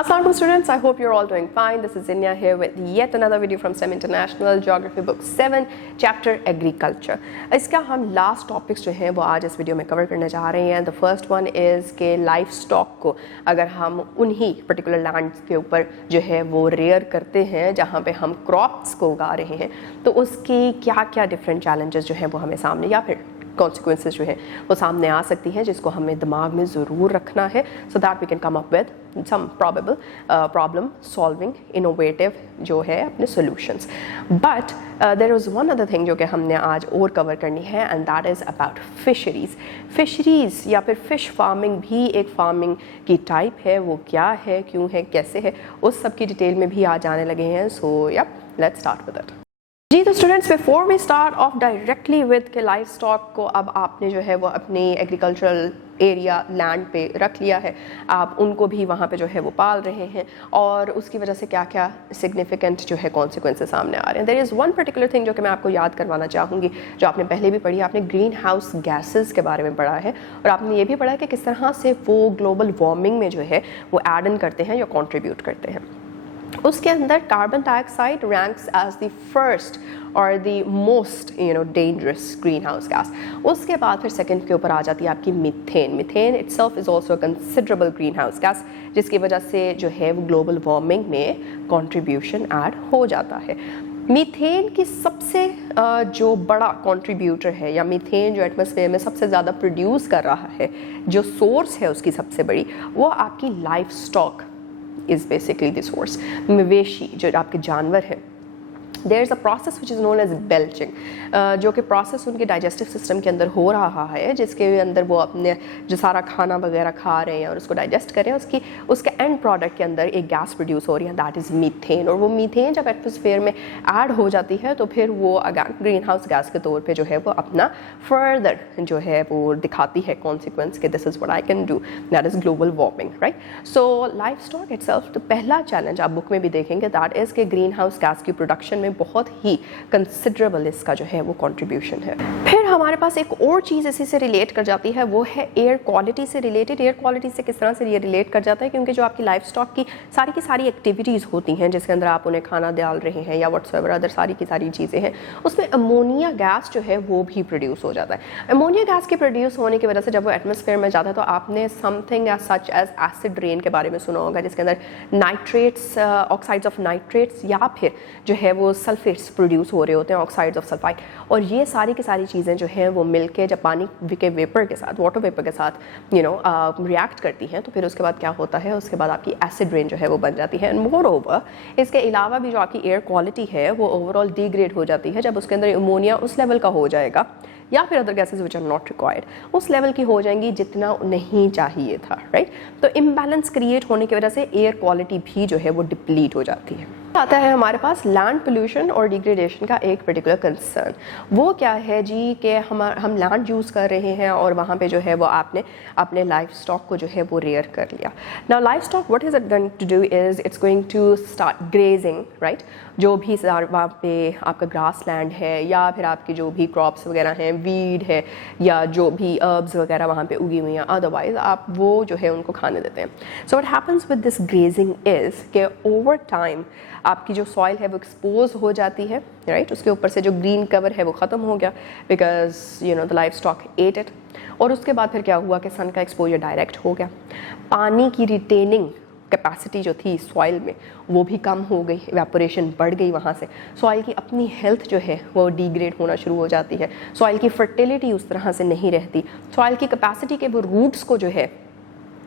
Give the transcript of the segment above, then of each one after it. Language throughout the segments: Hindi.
Assalamualaikum students, I hope you're all doing fine. This is Zinia here with yet another video from STEM International, Geography Book 7, Chapter Agriculture. इसका हम लास्ट टॉपिक्स जो हैं वो आज इस वीडियो में कवर करने जा रहे हैं. द फर्स्ट वन इज़ के लाइफ स्टॉक को अगर हम उन्हीं पर्टिकुलर लैंड्स के ऊपर जो है वो रेयर करते हैं जहाँ पे हम क्रॉप्स को उगा रहे हैं तो उसकी क्या क्या डिफरेंट चैलेंजेस जो हैं वो हमें सामने या फिर कॉन्सिक्वेंसेज जो है वो सामने आ सकती हैं जिसको हमें दिमाग में ज़रूर रखना है so that we can come up with some probable problem solving innovative जो है अपने solutions. But there is one other thing जो कि हमने आज और कवर करनी है and that is about fisheries या फिर फ़िश फार्मिंग भी एक फार्मिंग की टाइप है. वो क्या है, क्यों है, कैसे है, उस सब की डिटेल में भी आज आने लगे हैं. सो या लेट्स स्टार्ट विद इट. जी तो students, before we start off directly with के लाइफ स्टॉक को अब आपने जो है वो अपनी एग्रीकल्चरल एरिया लैंड पे रख लिया है, आप उनको भी वहाँ पे जो है वो पाल रहे हैं और उसकी वजह से क्या क्या सिग्निफिकेंट जो है कॉन्सिक्वेंसेस सामने आ रहे हैं. There is one particular thing जो कि मैं आपको याद करवाना चाहूँगी जो आपने पहले भी पढ़ी. आपने ग्रीन हाउस गैसेस के बारे में पढ़ा है और आपने ये भी पढ़ा है कि किस तरह से वो ग्लोबल वार्मिंग में जो है वो एड इन करते हैं या कॉन्ट्रीब्यूट करते हैं. उसके अंदर carbon dioxide ranks as the first और the most dangerous greenhouse gas. उसके बाद फिर सेकंड के ऊपर आ जाती है आपकी methane itself is also a considerable green house gas जिसकी वजह से जो है वो ग्लोबल वार्मिंग में कॉन्ट्रीब्यूशन ऐड हो जाता है. मीथेन की सबसे जो बड़ा कंट्रीब्यूटर है या मीथेन जो एटमॉस्फेयर में सबसे ज़्यादा प्रोड्यूस कर रहा है, जो सोर्स है उसकी सबसे बड़ी, वो आपकी life stock is basically the source. मवेशी जो आपके जानवर हैं, there is a process which is known as belching, जो कि प्रोसेस उनके डाइजेस्टिव सिस्टम के अंदर हो रहा है जिसके अंदर वो अपने जो सारा खाना वगैरह खा रहे हैं और उसको डाइजेस्ट कर रहे हैं, उसके एंड प्रोडक्ट के अंदर एक गैस प्रोड्यूस हो रही है, दैट इज़ मीथेन. और वो मीथेन जब एटमॉस्फेयर में ऐड हो जाती है तो फिर वो अगेन ग्रीन हाउस गैस के तौर पे जो है वो अपना फर्दर जो है वो दिखाती है कॉन्सिक्वेंस के this is what I can do, that is global warming, right. So life stock itself, तो पहला चैलेंज आप बुक में भी देखेंगे दैट इज़ के ग्रीन हाउस गैस की प्रोडक्शन में बहुत ही कंसिडरेबल इसका जो है वो कंट्रीब्यूशन है. फिर हमारे पास एक और चीज़ इसी से रिलेट कर जाती है, वो है एयर क्वालिटी से रिलेटेड. एयर क्वालिटी से किस तरह से ये रिलेट कर जाता है, क्योंकि जो आपकी लाइफ स्टॉक की सारी एक्टिविटीज़ होती हैं जिसके अंदर आप उन्हें खाना डाल रहे हैं या व्हाट्सएवर अदर सारी की सारी चीज़ें हैं, उसमें अमोनिया गैस जो है वो भी प्रोड्यूस हो जाता है. अमोनिया गैस के प्रोड्यूस होने की वजह से जब वो एटमॉस्फेयर में जाता है तो आपने something such as acid rain के बारे में सुना होगा जिसके अंदर नाइट्रेट्स, ऑक्साइड्स ऑफ नाइट्रेट्स या फिर जो है वो सल्फेट्स प्रोड्यूस हो रहे होते हैं, ऑक्साइड्स ऑफ सल्फाइड. और ये सारी की सारी चीज़ें जो हैं वो मिलके जब पानी के वेपर के साथ, वाटर वेपर के साथ रिएक्ट करती हैं तो फिर उसके बाद क्या होता है, उसके बाद आपकी एसिड रेन जो है वो बन जाती है. एंड मोर ओवर इसके अलावा भी जो आपकी एयर क्वालिटी है वो ओवरऑल डिग्रेड हो जाती है जब उसके अंदर अमोनिया उस लेवल का हो जाएगा या फिर other gases which are not required उस लेवल की हो जाएंगी जितना नहीं चाहिए था, राइट. तो इम्बैलेंस क्रिएट होने की वजह से एयर क्वालिटी भी जो है वो डिप्लीट हो जाती है. आता है हमारे पास लैंड पोल्यूशन और डिग्रेडेशन का एक पर्टिकुलर कंसर्न. वो क्या है जी कि हम लैंड यूज़ कर रहे हैं और वहाँ पे जो है वो आपने अपने लाइफ स्टॉक को जो है वो रेयर कर लिया. Now life stock what is it going to do is it's going to start grazing, right. जो भी वहाँ पे आपका ग्रास लैंड है या फिर आपकी जो भी क्रॉप्स वगैरह हैं, वीड है या जो भी अर्ब्स वगैरह वहाँ पे उगी हुई हैं, अदरवाइज आप वो जो है उनको खाने देते हैं. So what happens with this grazing is कि ओवर टाइम आपकी जो सॉइल है वो एक्सपोज हो जाती है, राइट. उसके ऊपर से जो ग्रीन कवर है वो ख़त्म हो गया because the life stock at it. और उसके बाद फिर क्या हुआ कि सन का एक्सपोजर डायरेक्ट हो गया. पानी की रिटेनिंग कैपेसिटी जो थी सॉइल में वो भी कम हो गई, इवेपोरेशन बढ़ गई. वहाँ से सॉइल की अपनी हेल्थ जो है वो डिग्रेड होना शुरू हो जाती है. सॉइल की फर्टिलिटी उस तरह से नहीं रहती. सॉइल की कैपेसिटी के वो रूट्स को जो है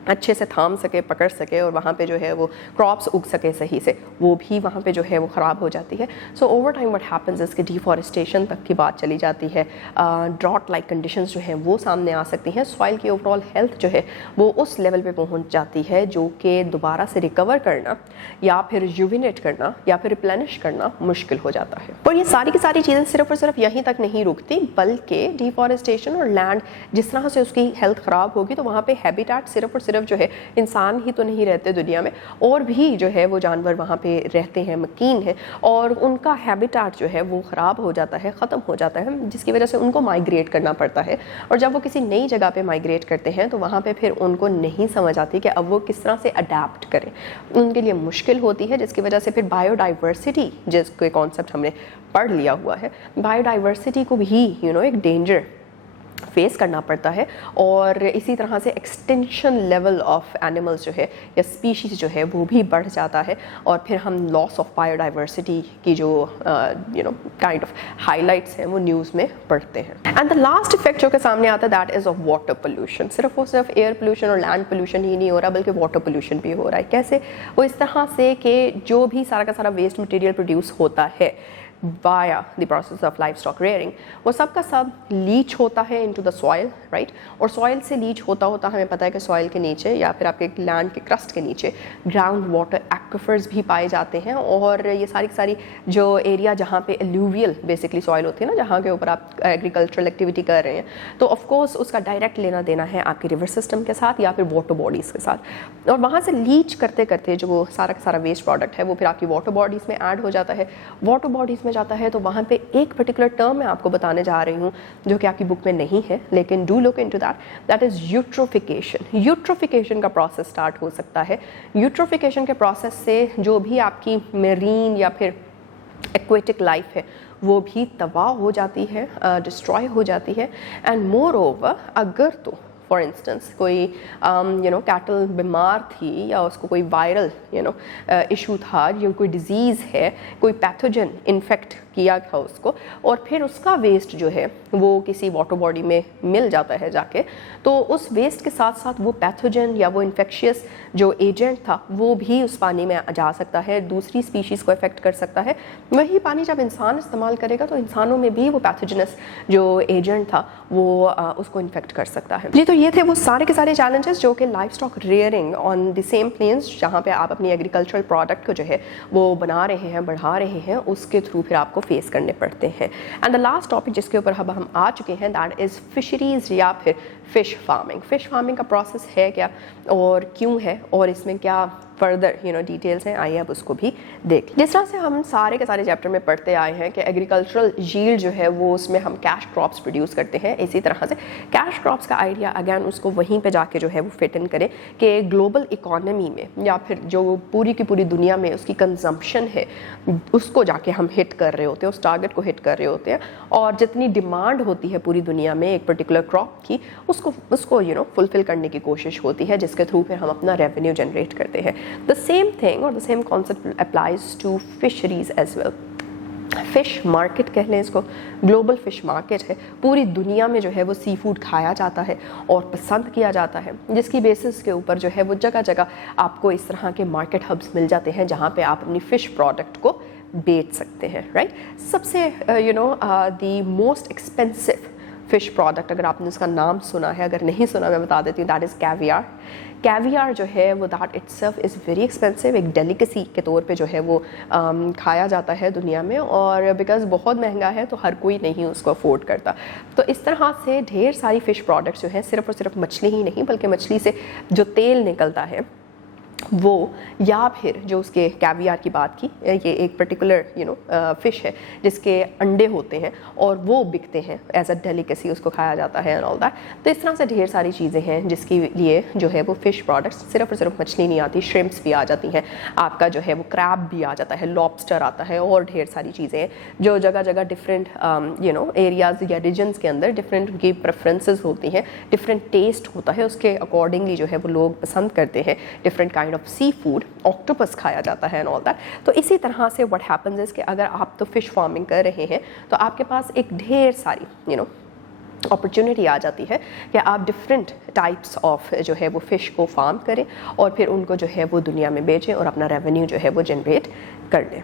अच्छे से थाम सके, पकड़ सके और वहाँ पे जो है वो क्रॉप्स उग सके सही से, वो भी वहाँ पे जो है वो ख़राब हो जाती है. So over time what happens इसके डिफॉरेस्टेशन तक की बात चली जाती है. ड्रॉट लाइक कंडीशंस जो हैं वो सामने आ सकती हैं. सॉइल की ओवरऑल हेल्थ जो है वो उस लेवल पे पहुँच जाती है जो कि दोबारा से रिकवर करना या फिर रिजुविनेट करना या फिर रिप्लेनिश करना मुश्किल हो जाता है. और ये सारी की सारी चीज़ें सिर्फ और सिर्फ यहीं तक नहीं रुकती, बल्कि डिफॉरेस्टेशन और लैंड जिस तरह से उसकी हेल्थ ख़राब होगी तो वहाँ पर हैबिटेट सिर्फ और सिर्फ जो है इंसान ही तो नहीं रहते दुनिया में, और भी जो है वो जानवर वहाँ पे रहते हैं, मकीन है, और उनका हैबिटाट जो है वो ख़राब हो जाता है, ख़त्म हो जाता है, जिसकी वजह से उनको माइग्रेट करना पड़ता है। और जब वो किसी नई जगह पे माइग्रेट करते हैं तो वहाँ पे फिर उनको नहीं समझ आती कि अब वो किस तरह से अडेप्ट करें, उनके लिए मुश्किल होती है, जिसकी वजह से फिर बायोडाइवर्सिटी, जिसके कॉन्सेप्ट हमने पढ़ लिया हुआ है, बायोडाइवर्सिटी को भी एक डेंजर फेस करना पड़ता है। और इसी तरह से एक्सटेंशन लेवल ऑफ एनिमल्स जो है या स्पीशीज़ जो है वो भी बढ़ जाता है, और फिर हम लॉस ऑफ बायोडाइवर्सिटी की जो काइंड ऑफ हाइलाइट्स हैं वो न्यूज़ में पढ़ते हैं। एंड द लास्ट इफेक्ट जो कि सामने आता है that is of water pollution. सिर्फ एयर पोल्यूशन और लैंड पोल्यूशन ही नहीं हो रहा, बल्कि वाटर पोल्यूशन भी हो रहा है। कैसे? वो इस तरह से कि जो भी सारा का सारा वेस्ट मटेरियल प्रोड्यूस होता है via the process of livestock rearing, वो सब का सब लीच होता है into the soil, right? और सॉइल से लीच होता होता हमें पता है कि सॉइल के नीचे या फिर आपके लैंड के क्रस्ट के नीचे ग्राउंड वाटर एक्विफर्स भी पाए जाते हैं। और ये सारी जो एरिया जहाँ पे एल्यूवियल बेसिकली सॉइल होती है ना, जहाँ के ऊपर आप एग्रीकल्चरल एक्टिविटी कर रहे हैं, तो ऑफकोर्स उसका डायरेक्ट लेना देना है आपके रिवर सिस्टम के साथ या फिर वाटर बॉडीज़ के साथ। और वहाँ से लीच करते करते जो सारा का सारा वेस्ट प्रोडक्ट है वो फिर आपकी वाटर बॉडीज़ में ऐड हो जाता है। वाटर बॉडीज़ में जाता है तो वहाँ पे एक पर्टिकुलर टर्म मैं आपको बताने जा रही हूँ जो कि आपकी बुक में नहीं है, लेकिन do look into that is eutrophication. Eutrophication का प्रोसेस स्टार्ट हो सकता है। यूट्रोफिकेशन के प्रोसेस से जो भी आपकी मेरीन या फिर एक्वेटिक लाइफ है वो भी तबाह हो जाती है, डिस्ट्रॉय हो जाती है। एंड मोर ओवर, अगर तो फॉर इंस्टेंस कोई कैटल बीमार थी या उसको कोई वायरल इशू था या कोई डिजीज़ है, कोई पैथोजन इन्फेक्ट किया था उसको, और फिर उसका वेस्ट जो है वो किसी वाटर बॉडी में मिल जाता है जाके, तो उस वेस्ट के साथ साथ वो पैथोजन या वो इन्फेक्शियस जो एजेंट था वो भी उस पानी में जा सकता है, दूसरी स्पीशीज़ को अफेक्ट कर सकता है। वही पानी जब इंसान इस्तेमाल करेगा तो इंसानों में भी वो पैथोजनस जो एजेंट था वो उसको इन्फेक्ट कर सकता है। जी, तो ये थे वो सारे के सारे चैलेंजेस जो कि life stock rearing on the same plains जहाँ पे आप अपनी एग्रीकल्चरल प्रोडक्ट को जो है वो बना रहे हैं, बढ़ा रहे हैं, उसके थ्रू फिर आपको फेस करने पड़ते हैं। एंड द लास्ट टॉपिक जिसके ऊपर अब हम आ चुके हैं दैट इज़ फिशरीज़ या फिर फ़िश फार्मिंग। फ़िश फार्मिंग का प्रोसेस है क्या और क्यों है और इसमें क्या फर्दर डिटेल्स हैं, आइए अब उसको भी देख। जिस तरह से हम सारे के सारे चैप्टर में पढ़ते आए हैं कि एग्रीकल्चरल यील्ड जो है वो उसमें हम कैश क्रॉप्स प्रोड्यूस करते हैं, इसी तरह से कैश क्रॉप्स का आइडिया अगैन उसको वहीं पे जाके जो है वो फिट इन करें कि ग्लोबल इकोनॉमी में या फिर जो पूरी की पूरी दुनिया में उसकी कंजम्पशन है उसको जाके हम हिट कर रहे होते हैं, उस टारगेट को हिट कर रहे होते हैं, और जितनी डिमांड होती है पूरी दुनिया में एक पर्टिकुलर क्रॉप की उसको फुलफिल करने की कोशिश होती है, जिसके थ्रू फिर हम अपना रेवेन्यू जनरेट करते हैं। The same thing or the same concept applies to fisheries as well. Fish market कह लें इसको, ग्लोबल फिश मार्केट है, पूरी दुनिया में जो है वो सी फूड खाया जाता है और पसंद किया जाता है, जिसकी बेसिस के ऊपर जो है वो जगह जगह आपको इस तरह के मार्केट हब्स मिल जाते हैं जहाँ पे आप अपनी फ़िश प्रोडक्ट को बेच सकते हैं, राइट। सबसे the most expensive fish product, अगर आपने उसका नाम सुना है, अगर नहीं सुना मैं बता देती हूँ, दैट इज़ कैवियर। कैवियर जो है वो that itself is very expensive, एक डेलिकेसी के तौर पे जो है वो खाया जाता है दुनिया में, और बिकॉज़ बहुत महंगा है तो हर कोई नहीं उसको अफोर्ड करता। तो इस तरह से ढेर सारी फ़िश प्रोडक्ट्स जो हैं, सिर्फ और सिर्फ मछली ही नहीं बल्कि मछली से जो तेल निकलता है वो, या फिर जो उसके कैवियर की बात की, ये एक पर्टिकुलर फ़िश है जिसके अंडे होते हैं और वो बिकते हैं एज अ डेलिकेसी, उसको खाया जाता है एंड ऑल दैट। तो इस तरह से ढेर सारी चीज़ें हैं जिसके लिए जो है वो फ़िश प्रोडक्ट्स, सिर्फ और सिर्फ मछली नहीं आती, श्रिम्प्स भी आ जाती हैं, आपका जो है वो क्रैब भी आ जाता है, लॉबस्टर आता है, और ढेर सारी चीज़ें हैं जो जगह जगह डिफरेंट एरियाज़ या रीजन्स के अंदर डिफरेंट उनकी प्रेफरेंसेस होती हैं, डिफरेंट टेस्ट होता है, उसके अकॉर्डिंगली जो है वो लोग पसंद करते हैं different kind of seafood, octopus खाया जाता है एंड ऑल दैट। तो इसी तरह से व्हाट हैपेंस इज कि अगर आप तो फिश फार्मिंग कर रहे हैं तो आपके पास एक ढेर सारी अपॉर्चुनिटी आ जाती है कि आप डिफरेंट टाइप्स ऑफ जो है वो फ़िश को फार्म करें और फिर उनको जो है वो दुनिया में बेचें और अपना रेवेन्यू जो है वो जनरेट कर लें।